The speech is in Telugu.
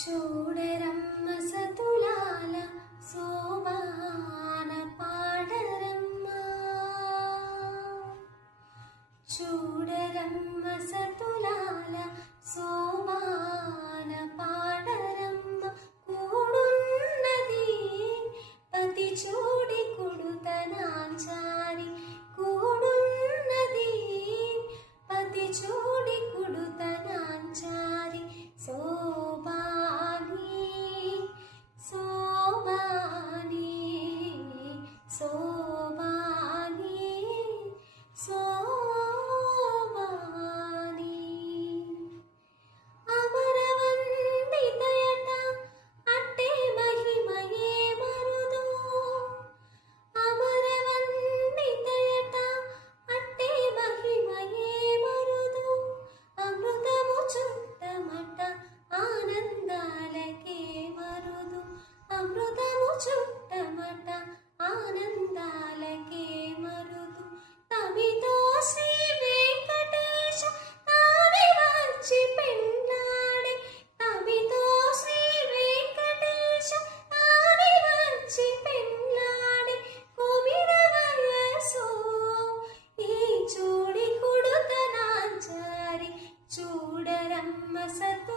చూడరమ్మ సతులాల శోభాన పాడరమ్మ, చూడరమ్మ సతులాల శోభాన పాడరమ్మ. కూడున్నది పతి చూడి కుడుతనాంచారి, కూడున్నది పతి చూడి కుడుతనాంచారి. శోభాని శోభాని శోభాని శోభాని. అమరవందితయట అట్టే మహిమయే మరుదు, అమరవందితయట అట్టే మహిమయే మరుదు. అమృతము చుట్టమట ఆనందాలకే మరుదు, అమృతము చుట్టమట ఆనందాలకే మరుదు. తమితో శ్రీ వెంకటేశ తానే వచ్చి పెన్నాడే, తమితో శ్రీ వెంకటేశ తానే వచ్చి పెన్నాడే. కుమిర వయసు ఈ చూడి కుడుతనాంచారి, చూడరమ్మ సతు